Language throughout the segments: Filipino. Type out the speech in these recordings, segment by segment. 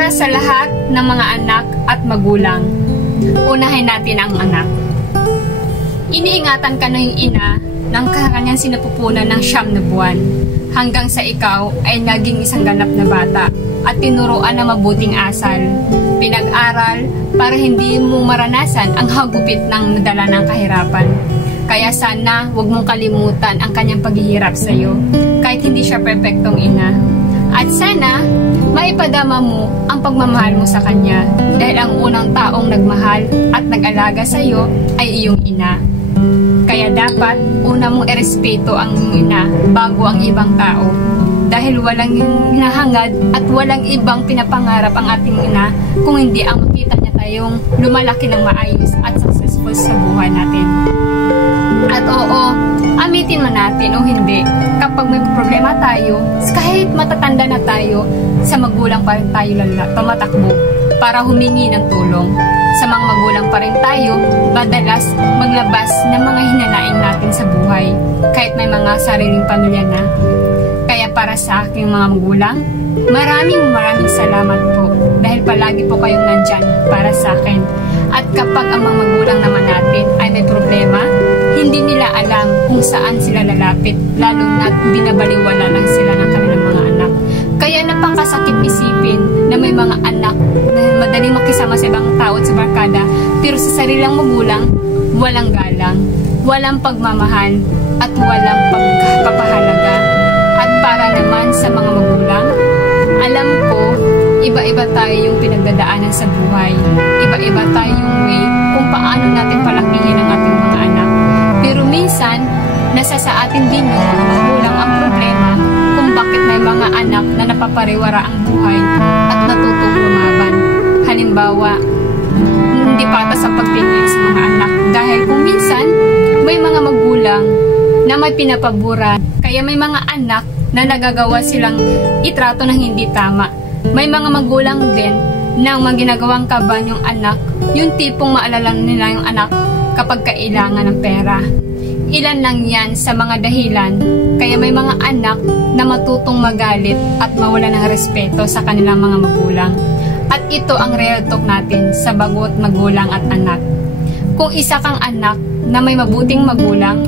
Para sa lahat ng mga anak at magulang, unahin natin ang anak. Iniingatan ka ng ina ng kanyang sinapupunan ng 9 na buwan hanggang sa ikaw ay naging isang ganap na bata at tinuruan ng mabuting asal. Pinag-aral para hindi mo maranasan ang hagupit ng nadala ng kahirapan. Kaya sana huwag mong kalimutan ang kanyang paghihirap sa iyo kahit hindi siya perpektong ina. At sana maipadama mo ang pagmamahal mo sa kanya dahil ang unang taong nagmahal at nag-alaga sa iyo ay iyong ina. Kaya dapat una mong irespeto ang ina bago ang ibang tao dahil walang hinahangad at walang ibang pinapangarap ang ating ina kung hindi ang makita niya tayong lumalaki ng maayos at successful sa buhay natin. At oo, amitin man natin o hindi, kapag may problema tayo, kahit matatanda na tayo, sa magulang pa rin tayo tumatakbo para humingi ng tulong. Sa mga magulang pa rin tayo, madalas maglabas ng mga hinanaing natin sa buhay, kahit may mga sariling pamilya na. Kaya para sa aking mga magulang, maraming salamat po dahil palagi po kayong nandyan para sa akin. At kapag ang mga magulang naman natin ay may problema, hindi nila alam kung saan sila lalapit, lalo na't binabaliwala lang sila ng kanilang mga anak. Kaya napakasakit isipin na may mga anak na madaling makisama sa ibang tao at sa barkada, pero sa sarilang magulang, walang galang, walang pagmamahal, at walang pagpapahalaga. At para naman sa mga magulang, alam ko, iba-iba tayo yung pinagdadaanan sa buhay. Iba-iba tayo yung way kung paano natin palakihin ang ating mga anak. Pero minsan, nasa sa atin din yung mga magulang ang problema kung bakit may mga anak na napapariwara ang buhay at natutong lumaban. Halimbawa, hindi patas ang pagtingin sa mga anak dahil kung minsan, may mga magulang na may pinapaburan. Kaya may mga anak na nagagawa silang itrato ng hindi tama. May mga magulang din na ginagawang kaban yung anak, yung tipong maalala nila yung anak kapag kailangan ng pera. Ilan lang yan sa mga dahilan kaya may mga anak na matutong magalit at mawala ng respeto sa kanilang mga magulang. At ito ang real talk natin sa bagot magulang at anak. Kung isa kang anak na may mabuting magulang,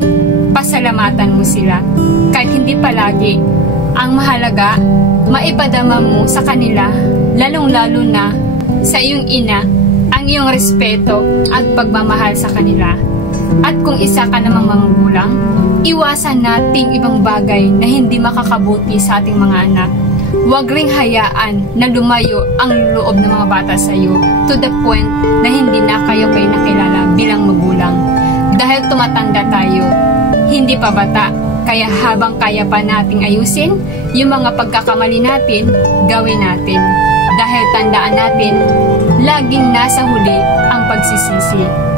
pasalamatan mo sila. Kahit hindi palagi, ang mahalaga, maipadama mo sa kanila, lalong-lalo na sa iyong ina, ang iyong respeto at pagmamahal sa kanila. At kung isa ka namang magulang, iwasan nating ibang bagay na hindi makakabuti sa ating mga anak. Huwag ring hayaan na lumayo ang loob ng mga bata sa iyo to the point na hindi na kayo nakilala bilang magulang. Dahil tumatanda tayo, hindi pa bata. Kaya habang kaya pa nating ayusin, yung mga pagkakamali natin, gawin natin. Dahil tandaan natin, laging nasa huli ang pagsisisi.